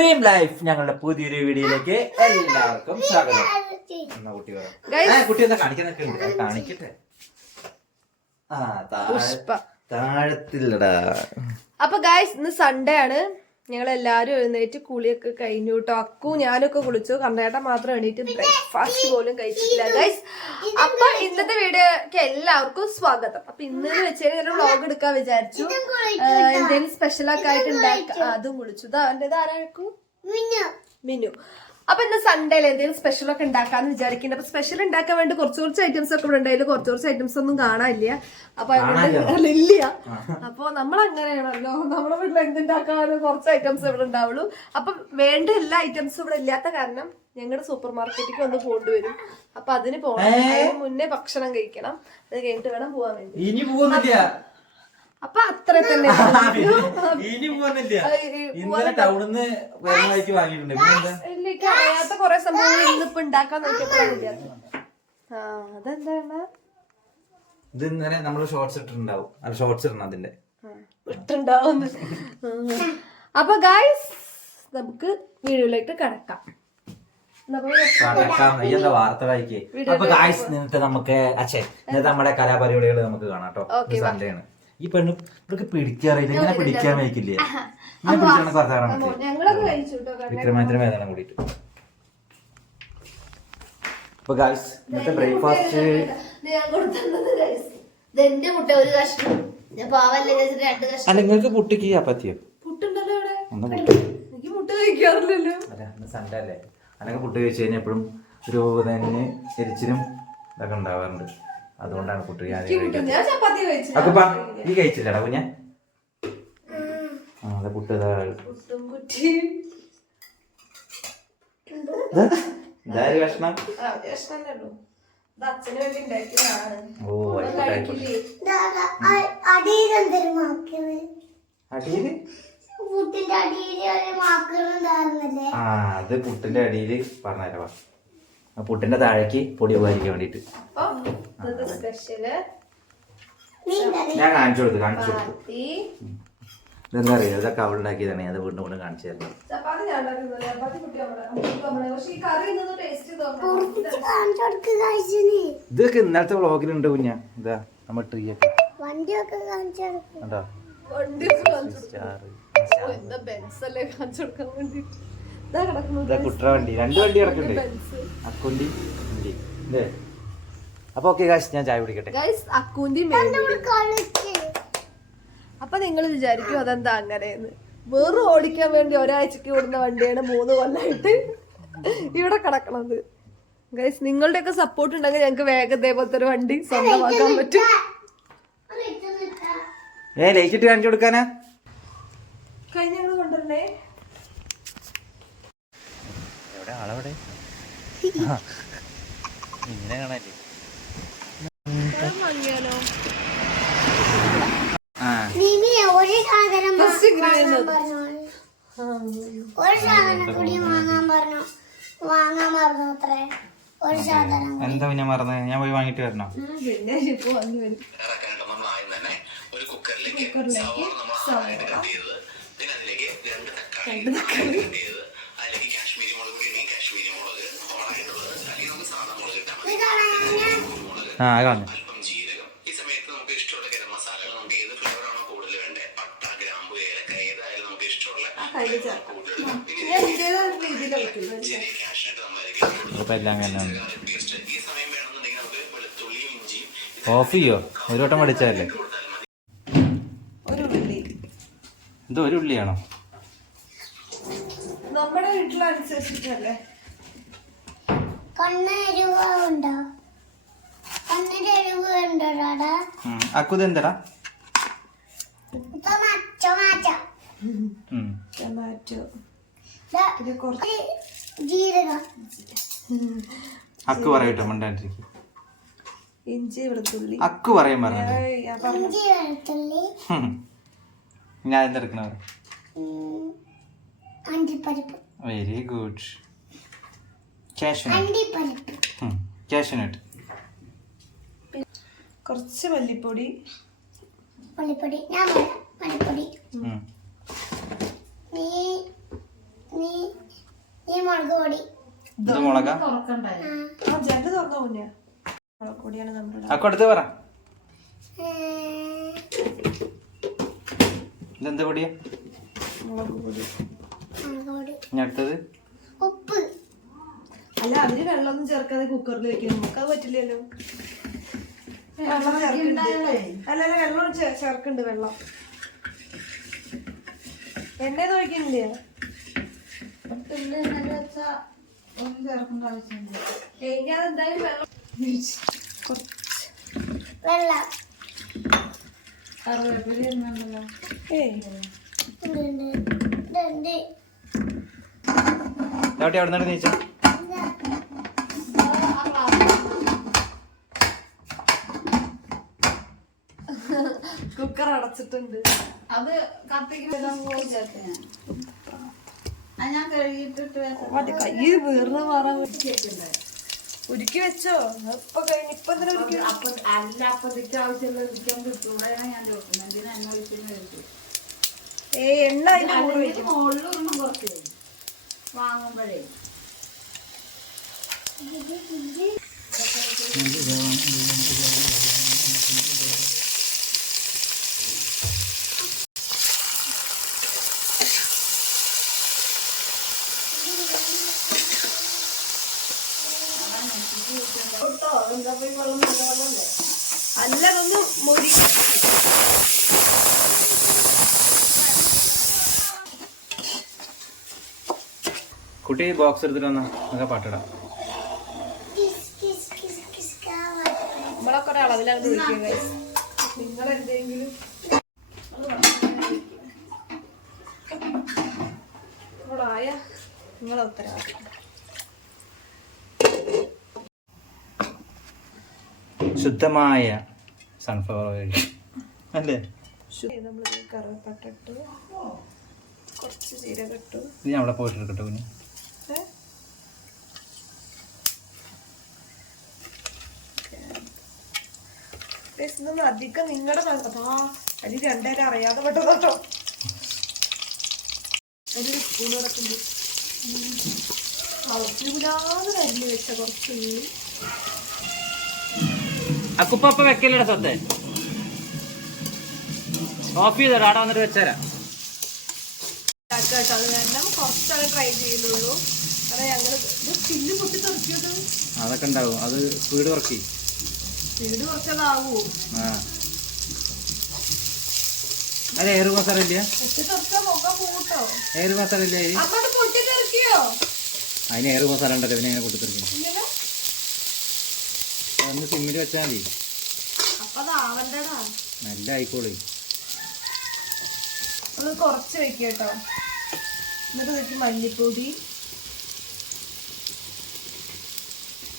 Dream life ഞങ്ങളുടെ പുതിയൊരു വീഡിയോയിലേക്ക് എല്ലാവർക്കും സ്വാഗതം. എന്നാ കുട്ടി പറ. Guys. ആ, കുട്ടി എന്താ കാണിക്കാനൊക്കെ ഉണ്ട്. കാണിക്കട്ടെ. ആ താഴത്തില്ലടാ. അപ്പൊ ഗായ്സ് ഇന്ന് സൺഡേ ആണ്. ഞങ്ങൾ എല്ലാരും എഴുന്നേറ്റ് കുളിയൊക്കെ കഴിഞ്ഞു. കേട്ടോ അക്കു ഞാനൊക്കെ കുളിച്ചു. കണ്ണേട്ടം മാത്രം എണീറ്റ് ബ്രേക്ക്ഫാസ്റ്റ് പോലും കഴിച്ചിട്ടില്ല ഗൈസ് അപ്പൊ ഇന്നത്തെ വീഡിയോക്ക് എല്ലാവർക്കും സ്വാഗതം. അപ്പൊ ഇന്ന് വെച്ച് ഒരു വ്ളോഗ് എടുക്കാൻ വിചാരിച്ചു. എന്തെങ്കിലും സ്പെഷ്യൽ ഒക്കെ ആയിട്ട് ഉണ്ടാക്കാം അതും കുളിച്ചു. ഇതാ എന്റെ ആരാക്കു മിനു അപ്പൊ ഇന്ന് സൺഡേയിൽ എന്തെങ്കിലും സ്പെഷ്യൽ ഒക്കെ ഉണ്ടാക്കാന്ന് വിചാരിക്കുന്നുണ്ട്. അപ്പൊ സ്പെഷ്യൽ ഉണ്ടാക്കാൻ വേണ്ടി കുറച്ച് കുറച്ച് ഐറ്റംസ് ഒക്കെ ഇവിടെ ഉണ്ടായാലും കുറച്ച് കുറച്ച് ഐറ്റംസ് ഒന്നും കാണാനില്ല. അപ്പൊ അതുകൊണ്ട് ഇല്ല. അപ്പൊ നമ്മൾ അങ്ങനെയാണല്ലോ നമ്മുടെ വീട്ടിൽ എന്തുണ്ടാക്കാനും കുറച്ച് ഐറ്റംസ് ഇവിടെ ഉണ്ടാവുള്ളൂ. അപ്പൊ വേണ്ട എല്ലാ ഐറ്റംസും ഇവിടെ ഇല്ലാത്ത കാരണം ഞങ്ങളുടെ സൂപ്പർ മാർക്കറ്റിലേക്ക് ഒന്ന് പോകേണ്ടി വരും അപ്പൊ അതിന് പോകണം അതിന് മുന്നേ ഭക്ഷണം കഴിക്കണം. അത് കഴിഞ്ഞിട്ട് വേണം പോവാൻ വേണ്ടി. അപ്പൊ അത്ര തന്നെ. ഇനി പോകുന്നില്ല ഇന്നലെ ടൗണിൽ നിന്ന് വാങ്ങിയിട്ടുണ്ട്. എനിക്ക് അറിയാത്ത കുറെ സംഭവങ്ങൾ ഇന്നിപ്പോ ഉണ്ടാക്കാൻ നോക്കിയപ്പോഴാണ് ഇല്ലാത്തത്. ആ അതെന്താണ്? ഇത് ഇന്നലെ നമ്മൾ ഷോർട്സ് ഇട്ടിട്ടുണ്ടാവും. അല്ല ഷോർട്സ് ഇടണം അതിന്റെ. ഇട്ടുണ്ടാവും അപ്പൊ ഗായ്സ് നമുക്ക് വീഡിയോയിലേക്ക് കടക്കാം. വാർത്ത വായിക്കേ? അപ്പൊ ഗായ്സ് ഇന്നത്തെ നമുക്ക് അച്ഛേ ഇന്നത്തെ നമ്മുടെ കലാപരിപാടികൾ നമുക്ക് കാണാം കേട്ടോ. സൺഡേ ആണ്. ഈ പെണ്ണ് ഇവർക്ക് പിടിക്കാറില്ല. ഇങ്ങനെ പിടിക്കാൻ വയ്ക്കില്ലേ? ഇങ്ങനെ പിടിക്കാൻ കുറച്ച് കാണാൻ പറ്റും ഞങ്ങളൊക്കെ കഴിച്ചു കേട്ടോ കാരണം വിക്രമാദിത്യന് വേദന കൂടിയിട്ട് അപ്പൊ ഗായ്സ് ഇന്നത്തെ ബ്രേക്ക്ഫാസ്റ്റ് ഞാൻ ഗൈസ് ഞാൻ അല്ല നിങ്ങൾക്ക് പുട്ടിക്ക് ചപ്പാത്തിയോ? ഒന്ന് പുട്ട്. അല്ല സൺഡേ അല്ലേ? അല്ലെങ്കിൽ പുട്ട് കഴിച്ചു കഴിഞ്ഞാൽ എപ്പോഴും ഒരു തന്നെ എരിച്ചിലും ഇതൊക്കെ ഉണ്ടാവാറുണ്ട്. അതുകൊണ്ടാണ് കുട്ടി ഞാൻ എനിക്ക് ഞാൻ ചപ്പാത്തി കഴിച്ചു അപ്പൊ നീ കഴിച്ചില്ലടാ കുഞ്ഞ. ആ പുട്ട് ഇതാര് ഓ അടിയിൽ പുട്ടിന്റെ ഉണ്ടായിരുന്നല്ലേ? ആ അത് പുട്ടിന്റെ അടിയിൽ പറഞ്ഞുതരാ ആ പുട്ടിന്റെ താഴേക്ക് പൊടി ഉപകരിക്കാൻ വേണ്ടിട്ട് ഞാൻ കാണിച്ചു കൊടുത്തു കാണിച്ചു കൊടുത്തു. ഇതെന്താ അറിയാം ഇതൊക്കെ അവളുണ്ടാക്കിയതാണ് അത് വീണ്ടും കൊണ്ട് കാണിച്ചു തരണം. ഇതൊക്കെ ഇന്നലത്തെ വ്ളോഗിലുണ്ട് കുഞ്ഞ. ഇതാ നമ്മ ട്രീ ഒക്കെ. വണ്ടിയൊക്കെ കാണിച്ചോടുക്ക് കണ്ടോ? വണ്ടി സ്റ്റാർ വണ്ടി രണ്ട് വണ്ടി കിടക്കുന്നുണ്ട്. അക്കുണ്ടി വണ്ടി. അല്ലേ അപ്പൊ ഓക്കെ ഞാൻ ചായ കുടിക്കട്ടെ. കളിക്ക്? അപ്പൊ നിങ്ങൾ വിചാരിക്കും അതെന്താ അങ്ങനെയെന്ന്. വെറും ഓടിക്കാൻ വേണ്ടി ഒരാഴ്ചക്ക് ഓടുന്ന വണ്ടിയാണ് മൂന്ന് കൊല്ലായിട്ട് ഇവിടെ കിടക്കണത്. ഗൈസ് നിങ്ങളുടെയൊക്കെ സപ്പോർട്ട് ഉണ്ടെങ്കിൽ ഞങ്ങൾക്ക് വേഗം ഇതേപോലത്തെ ഒരു വണ്ടി സ്വന്തമാക്കാൻ പറ്റും. ഏ ലൈറ്റ് ഇട്ട് കാണിച്ചു കൊടുക്കാനാ? കഴിഞ്ഞ കൊണ്ടുവരണേ. ഇങ്ങനെ കാണാല്ലേ ആ. നീ ഒരു സാധനം വാങ്ങാൻ പറഞ്ഞു കൂടി വാങ്ങാൻ പറഞ്ഞു. അത്രേ. എന്താ പിന്നെ മറന്ന്? ഞാൻ പോയി വാങ്ങിട്ട് വരണോ? പിന്നെ കുക്കറിലേക്ക് സവാള ഞാൻ ഇന്ത്യയിലെ രീതിയിൽ കാണു ഇപ്പൊ എല്ലാം തന്നെയാണ് ഓഫ് ചെയ്യോ? ഒരു വട്ടം പഠിച്ചതല്ലേ എന്തോ ഒരു ഉള്ളിയാണോ? നമ്മുടെ വീട്ടിലനുസരിച്ചിട്ടല്ലേ? അക്കുത് എന്തടാ? അക്കു പറയട്ടോ മണ്ടാണ്ടിരിക്കും. ഇഞ്ചി വെളുത്തുള്ളി. അക്കു പറയും പറഞ്ഞു ഞാൻ എന്തെടുക്കണത് വെരി ഗുഡ് ക്യാഷ് അണ്ടിപ്പരിപ്പ്. കാഷ്യൂനട്ട് കുറച്ച് മല്ലിപ്പൊടി. മല്ലിപ്പൊടി. ഞാൻ മല്ലിപ്പൊടി. നീ നീ ഈ മുളക് പൊടി. മുളക? ആ. ജനൽ തുറന്ന മുന്നേ കൂടിയാണ് നമ്മുടെ അക്കു അടുത്ത് പറ. ഇതെന്ത് പൊടിയാ? മുളക് പൊടി. ഞാൻ ഇനി അടുത്തത്? അല്ല അതിന് വെള്ളമൊന്നും ചേർക്കാതെ കുക്കറിൽ വെക്കണം. അത് പറ്റില്ലല്ലോ. വെള്ളം ചേർക്കുന്നുണ്ട്. അല്ല അല്ല വെള്ളം ചേർക്കുന്നുണ്ട് വെള്ളം. എണ്ണ ഒഴിക്കുന്നില്ലേ കഴിഞ്ഞാൽ എന്തായാലും വെള്ളം കുറച്ച് വെള്ളം ഉണ്ട് ഉണ്ട് ഇതുണ്ട് ചാട്ടി അവിടെ നിന്ന് നീച്ച. കുക്കർ അടച്ചിട്ടുണ്ട് അത് കൈ മാറാൻ ഉരുക്കി വെച്ചോ? ഇപ്പൊ കഴിഞ്ഞ ഇപ്പൊ തന്നെ ഉരുക്കി അപ്പൊ അല്ല അപ്പത്തേക്ക് ആവശ്യമുള്ള ഒരിക്കാൻ കിട്ടൂടെയാണ് ഞാൻ ചോദിക്കുന്നത് എന്തിനാ എന്നെ ഒഴിച്ചെന്ന് ചോദിച്ചു ഏ എണ്ണ അതിന്റെ മുകളിൽ കുറച്ച് വാങ്ങുമ്പോഴേ. അല്ല അതൊന്ന് മുരി കുട്ടി ബോക്സ് എടുത്തിട്ട് വന്നാ നമുക്ക് പാട്ടിടാം. കിസ് കിസ് കിസ് കിസ് കാവാ നമ്മളൊക്കെ ഒരളവിലാണ് നിങ്ങൾ എന്തെങ്കിലും നിങ്ങളെ ഉത്തരവാദിത്തം ശുദ്ധമായ സൺഫ്ലവർ ഓയിൽ അല്ലേ കറുവപ്പട്ട ഇട്ടു. കുറച്ച് ജീരകം ഇട്ടു. ഇത് ഞാൻ അവിടെ പോയിട്ട് എടുക്കട്ടെ കുഞ്ഞ്? ഇതൊന്നും അധികം നിങ്ങളുടെ അരി രണ്ടേരം അറിയാതെ പെട്ടത് കേട്ടോ ഒരു സ്പൂൺ ഔദ്യോഗികാതെ അരിഞ്ഞ് വെച്ച കുറച്ച് അക്കുപ്പ വെക്കലട സ്വത്തെ. ഓഫ് ചെയ്തോ ആടെ വന്നിട്ട് വെച്ചേരാ. ഉണ്ടാക്കുക കേട്ടോ അത് കാരണം കുറച്ചാണ് ട്രൈ ചെയ്യുന്നുള്ളൂ കാരണം ഞങ്ങൾ ഇത് ചില്ല് പൊട്ടി തെറിക്കിയത് അതൊക്കെ ഉണ്ടാവും. അത് സ്പീഡ് വർക്ക് സ്പീഡ് കുറച്ചതാവൂ അല്ല അത് എയർ മസാല ഇല്ല എയർ മസാല ഇല്ല അതിന് എയർ മസാല ഉണ്ടല്ലോ ഇതിനെ പൊട്ടിത്തെറിക്കും ഒന്ന് സിമ്മിൽ വെച്ചാൽ മതി. നല്ല ആയിക്കോളി. അത് കുറച്ച് വെക്കുക കേട്ടോ എന്നിട്ട് വെച്ച് മല്ലിപ്പൊടി.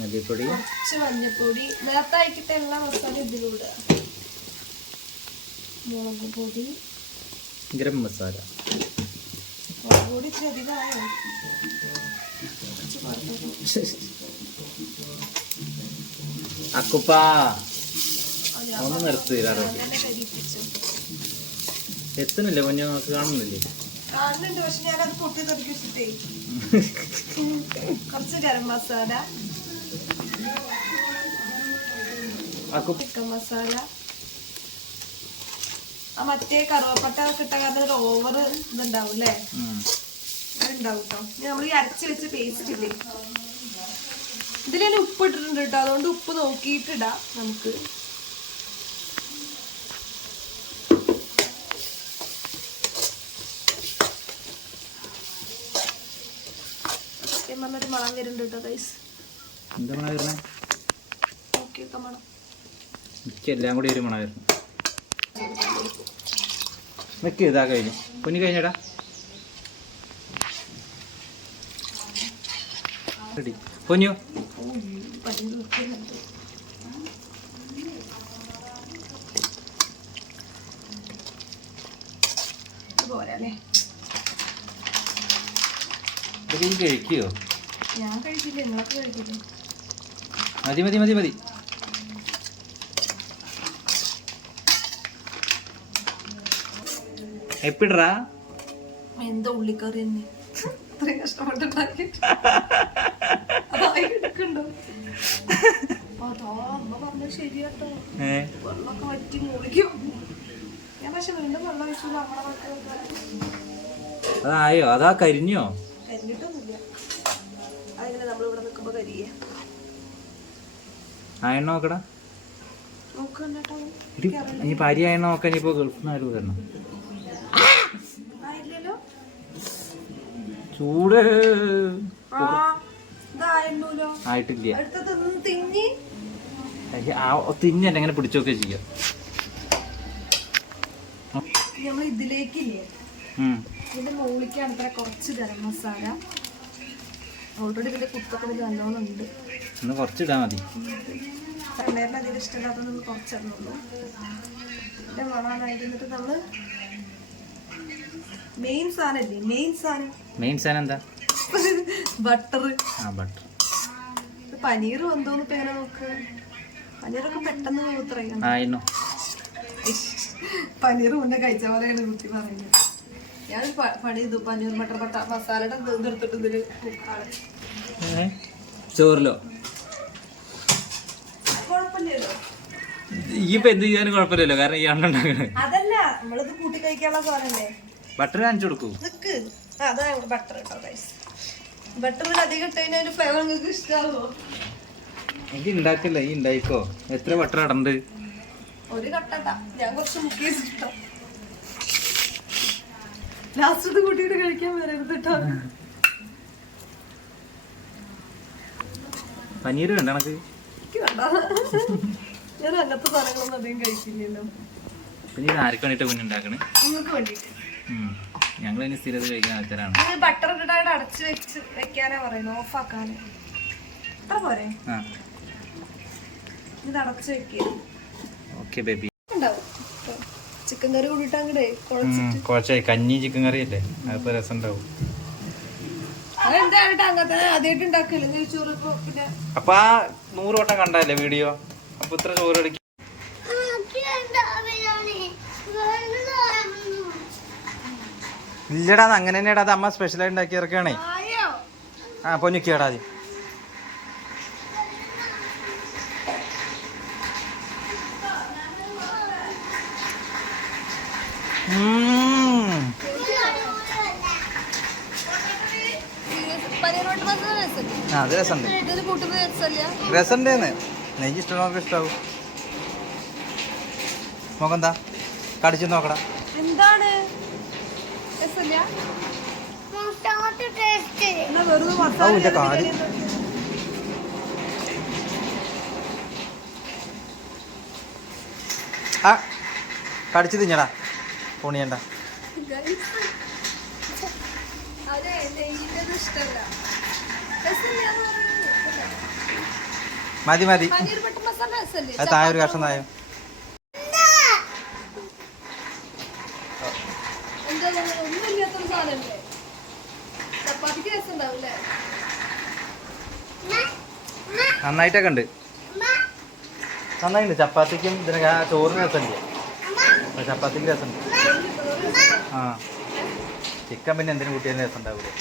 മല്ലിപ്പൊടി. കുറച്ച് മഞ്ഞപ്പൊടി നേരത്തെ എല്ലാ മസാല ഇതിലൂടെ. മുളക് പൊടി. ഗരം മസാല. മുളക് പൊടി ഇച്ചിരി അക്കുപ്പാ. ഒന്ന് നിർത്ത് എത്തുന്നില്ല കുഞ്ഞു നമുക്ക് കാണുന്നില്ലേ? കാണുന്നുണ്ട് പക്ഷെ ഞാനത് പൊട്ടി തെറിപ്പിച്ചിട്ടേ കുറച്ച് ഗരം മസാല. അക്കു ചിക്കൻ മസാല. ആ മറ്റേ കറുവപ്പട്ട കിട്ട കാരണം ഒരു ഓവർ ഇതുണ്ടാവും അല്ലേ. ഉണ്ടാവും കേട്ടോ നമ്മൾ ഈ അരച്ച് വെച്ച് പേസ്റ്റ് ഇല്ലേ? ഇതിൽ ഞാൻ ഉപ്പ് ഇട്ടിട്ടുണ്ട് കേട്ടോ. അതുകൊണ്ട് ഉപ്പ് നോക്കിയിട്ടിടാം നമുക്ക്. സത്യം പറഞ്ഞൊരു മണം വരുന്നുണ്ട് കേട്ടോ ഗൈസ് എന്താ മണ വരുന്നേ? നോക്കിയൊക്കെ മണം. എനിക്ക് എല്ലാം കൂടി ഒരു മണ വരുന്നു. വെക്ക് ഇതാ കഴിഞ്ഞു. കുഞ്ഞു കഴിഞ്ഞടാ. റെഡി. കുഞ്ഞു. പതിന് വൃത്തിയുണ്ട് പോരല്ലേ ഇത് നീ ഞാൻ കഴിക്കില്ല നിങ്ങളൊക്കെ കഴിക്കില്ലേ? മതി മതി മതി മതി. എപ്പിടറാ? എന്താ ഉള്ളിക്കറി തന്നെ ഇത്രയും കഷ്ടപ്പെട്ടുണ്ടാക്കിയിട്ട് അതായി എടുക്കണ്ടോ അതാ അമ്മ പറഞ്ഞത് ശരിയാട്ടോ. ഏ? വെള്ളമൊക്കെ വറ്റി മുറിക്കും. ഞാൻ പക്ഷെ വീണ്ടും വെള്ളം ഒഴിച്ചു നമ്മളെ മക്കളൊക്കെ അതായോ? അതാ കരിഞ്ഞോ? കരിഞ്ഞിട്ടൊന്നുമില്ല. അതിങ്ങനെ നമ്മളിവിടെ നിൽക്കുമ്പോ കരിയേ. ആയണ്ണ നോക്കടാ. നോക്കണ്ടോ ഇനി പരി ഭാര്യ ഇപ്പൊ ഗൾഫ് ഗൾഫിൽ നിന്ന് ആരും തരണം ചൂട്. ആയിട്ടില്ല. തിന്ന്. എങ്ങനെ പിടിച്ചൊക്കെ ചെയ്യാം. നമ്മൾ ഇതിലേക്കില്ലേ? ഉം. ഇതിന്റെ മുകളിലേക്കാണ് ഇത്ര കുറച്ച് ഗരം മസാല. ഓൾറെഡി ഇതിന്റെ കുത്തൊക്കെ ഇതിൽ നല്ലോണം ഉണ്ട്. ഒന്ന് കുറച്ചിടാ മതി. എണ്ണേറിന് അതിൽ ഇഷ്ടമില്ലാത്തത് ഇതിന്റെ നമ്മൾ മെയിൻ സാധനല്ലേ മെയിൻ സാധനം. മെയിൻ സാധനം എന്താ? ബട്ടർ ആ ബട്ടർ പനീർ ഇപ്പൊ എങ്ങനെ നോക്ക്? പനീറൊക്കെ പെട്ടെന്ന് ആയിണ്ണോ പനീർ മുന്നേ കഴിച്ച പോലെയാണ് കുട്ടി പറയുന്നത്. ഞാൻ പണി ചെയ്തു പനീർ ബട്ടർ പട്ട മസാലയുടെ ഇത് എടുത്തിട്ട് ഇതിൽ ചോറിലോ? കുഴപ്പമില്ലല്ലോ. ഈ ഇപ്പൊ എന്ത് ചെയ്യാനും കുഴപ്പമില്ലല്ലോ. കാരണം ഈ ഉണ്ടാക്കണേ അതല്ല നമ്മളിത് കൂട്ടി കഴിക്കാനുള്ള സാധനല്ലേ? ബട്ടർ കാണിച്ചു കൊടുക്കൂ. അതാ ബട്ടർ കേട്ടോ ബട്ടറിൽ അധികം ഇട്ട് കഴിഞ്ഞാൽ ഒരു ഫ്ലേവർ നിങ്ങൾക്ക് ഇഷ്ടമാവോ ഈ ഉണ്ടാക്കില്ല ഈ ഉണ്ടായിക്കോ എത്ര ബട്ടർ ഇടണ്ട് ഒരു കട്ടണ്ട ഞാൻ കുറച്ച് മുക്കി ലാസ്റ്റ് ഇത് കൂട്ടിയിട്ട് കഴിക്കാൻ വരരുത് കേട്ടോ പനീർ വേണ്ട എനക്ക്? ഞാൻ അങ്ങനത്തെ സാധനങ്ങളൊന്നും അധികം കഴിക്കില്ലല്ലോ. പിന്നെ ഇത് ആർക്ക് വേണ്ടിട്ട് കുഞ്ഞ് ഉണ്ടാക്കണേ നിങ്ങൾക്ക് വേണ്ടിയിട്ട്. ഞങ്ങൾ ഇനി സ്ഥിരത കഴിക്കുന്ന ആൾക്കാരാണ്. ബട്ടർ ഇട്ടിട്ട് അടച്ച് വെച്ച് വെക്കാനാ പറയുന്നത്. ഓഫ് ആക്കാൻ അത്ര പോരെ? ഇത് അടച്ച് വെക്കുക ഓക്കെ ബേബി ചിക്കൻ കറി കൂടിയിട്ട് അങ്ങോട്ടേ കുറച്ചായി കഞ്ഞി ചിക്കൻ കറി അല്ലേ? അതിപ്പോ രസം ഉണ്ടാവും അപ്പൊ ആ നൂറ് വട്ടം കണ്ടല്ലേ വീഡിയോ? അപ്പൊ ഇത്ര ചോറ് ഇല്ലടാ അത് അങ്ങനെ തന്നെയാടാ അത് അമ്മ സ്പെഷ്യലായി ഉണ്ടാക്കി ഇറക്കുകയാണേ ആ പൊന്നിക്കടാ അത് അത് രസമുണ്ട്. നെയ്ക്ക് ഇഷ്ടം രസമുണ്ടെന്ന്. നെയ്യ് ഇഷ്ടമുള്ളവർക്ക് ഇഷ്ടാവും. നോക്കെന്താ കടിച്ചു നോക്കടാ. എന്താണ്? മസാല ഇന്റെ ആ കടിച്ചു തിന്നടാ. പൊണിയണ്ട. മതി മതി. അത് താഴെ ഒരു കഷ്ണം തായോ എന്താ പറയുക ഒന്നുമില്ലാത്തൊരു സാധനമല്ലേ ചപ്പാത്തിക്ക് രസം ഉണ്ടാവില്ലേ നന്നായിട്ടൊക്കെ ഉണ്ട്. നന്നായിട്ടുണ്ട്. ചപ്പാത്തിക്കും ഇതിനൊക്കെ ചോറിന് രസമുണ്ട്. ചപ്പാത്തിക്ക് രസമുണ്ട്. ആ. ചിക്കൻ പിന്നെ എന്തിനും കുട്ടിയാലും രസം ഉണ്ടാവില്ലേ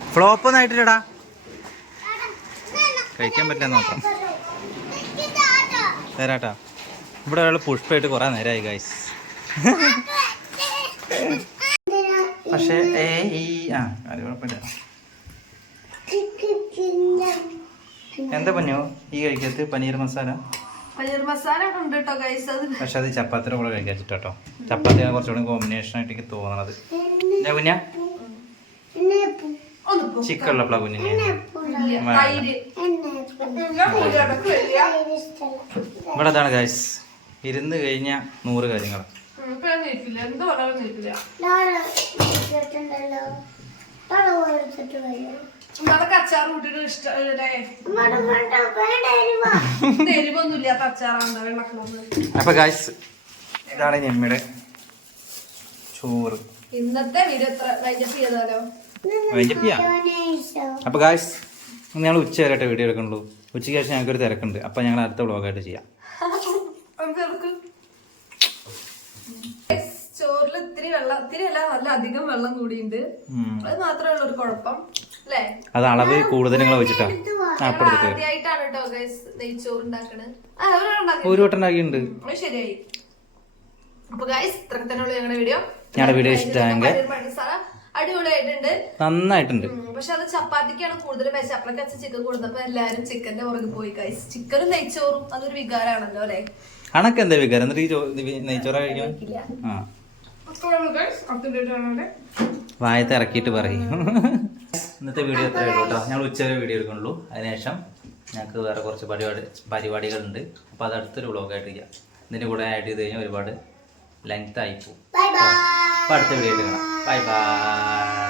ഫ്ലോപ്പ് ഒന്നും ആയിട്ടില്ലടാ. കഴിക്കാൻ പറ്റില്ല നോക്കാം തരാട്ടാ ഇവിടെ ഒരാൾ പുഷ്പമായിട്ട് കുറേ നേരമായി ഗൈസ് പക്ഷേ ഏ ഈ ആ അത് കുഴപ്പമില്ല. എന്താ പഞ്ഞു ഈ കഴിക്കത്ത് പനീർ മസാല? പനീർ മസാല ഉണ്ട് കേട്ടോ ഗൈസ് അത് പക്ഷെ അത് ചപ്പാത്തിയുടെ കൂടെ കഴിക്കാൻ കേട്ടോ ചപ്പാത്തിയാണ് കുറച്ചുകൂടി കോമ്പിനേഷൻ ആയിട്ട് എനിക്ക് തോന്നണത്. ഞാൻ. കുഞ്ഞ. ചിക്കൻ ഉള്ളപ്പോഴാ കുഞ്ഞിന് ഇവിടെ അതാണ് ഗൈസ് ഇരുന്ന് കഴിഞ്ഞ നൂറ് കാര്യങ്ങൾ അച്ചാർ കൂട്ടിട്ട് എരിവൊന്നും ഇല്ലാത്ത അച്ചാറാണ് അപ്പൊ ഗായ്സ് ഇതാണ് ഞമ്മയുടെ ചോറ്. ഇന്നത്തെ വീഡിയോ ചെയ്താലോ? അപ്പൊ ഗായ്സ് ഞങ്ങൾ ഉച്ച വരെ വീഡിയോ എടുക്കണുള്ളൂ ഉച്ചയ്ക്ക് ശേഷം ഞങ്ങൾക്ക് ഒരു തിരക്കുണ്ട്. അപ്പൊ ഞങ്ങൾ അടുത്ത വ്ളോഗായിട്ട് ചെയ്യാം നമുക്ക് എടുക്ക്. ചോറിൽ ഇത്തിരി വെള്ളം പത്തിരി അല്ല നല്ല അധികം വെള്ളം കൂടിയുണ്ട്. അത് മാത്രമേ ഉള്ളൂ ഒരു കുഴപ്പം. അല്ലേ? അത് അളവ് കൂടുതൽ നിങ്ങൾ വെച്ചിട്ടാ. ആ ഇപ്പൊ എടുത്തിട്ട് ആദ്യമായിട്ടാണ് കേട്ടോ ഗൈസ് നെയ്ച്ചോറ് ഉണ്ടാക്കണത് ആ അവരുണ്ടാക്കി ഒരു വട്ടം ഉണ്ടാക്കിയിട്ടുണ്ട് അത് ശരിയായി. അപ്പൊ ഗൈസ് ഇത്രയൊക്കെ തന്നെയുള്ളൂ ഞങ്ങളുടെ വീഡിയോ ഞങ്ങളുടെ വീഡിയോ ഇഷ്ടമായെങ്കിൽ പഞ്ചസാര അടിപൊളിയായിട്ടുണ്ട്. നന്നായിട്ടുണ്ട്. ഉം, പക്ഷെ അത് ചപ്പാത്തിക്കാണ് കൂടുതൽ മെച്ചം അപ്പളൊക്കെ അച്ഛൻ ചിക്കൻ കൊടുത്തപ്പോ എല്ലാരും ചിക്കന്റെ പുറകെ പോയി ഗൈസ് ചിക്കനും നെയ്ച്ചോറും അതൊരു വികാരമാണല്ലോ അല്ലെ? അണക്കെന്താ വികാരം? എന്നിട്ട് ഈ ചോ- ഇത് നെയ്ച്ചോറ കഴിക്കണം ആ. വായത്ത് ഇറക്കിയിട്ട് പറയും. ഇന്നത്തെ വീഡിയോ എത്ര ഉള്ളൂ കേട്ടോ ഞങ്ങൾ ഉച്ചവരെ വീഡിയോ എടുക്കുന്നുള്ളൂ. അതിനുശേഷം ഞങ്ങൾക്ക് വേറെ കുറച്ച് പരിപാടി പരിപാടികളുണ്ട്. അപ്പോൾ അത് അടുത്തൊരു വ്ളോഗായിട്ട് ചെയ്യാം. ഇതിന്റെ കൂടെ ആഡ് ചെയ്ത് കഴിഞ്ഞാൽ ഒരുപാട് ലെങ്ത് ആയി പോകും ബൈ ബൈ അപ്പോൾ അടുത്ത വീഡിയോ എടുക്കണം ബൈ ബൈ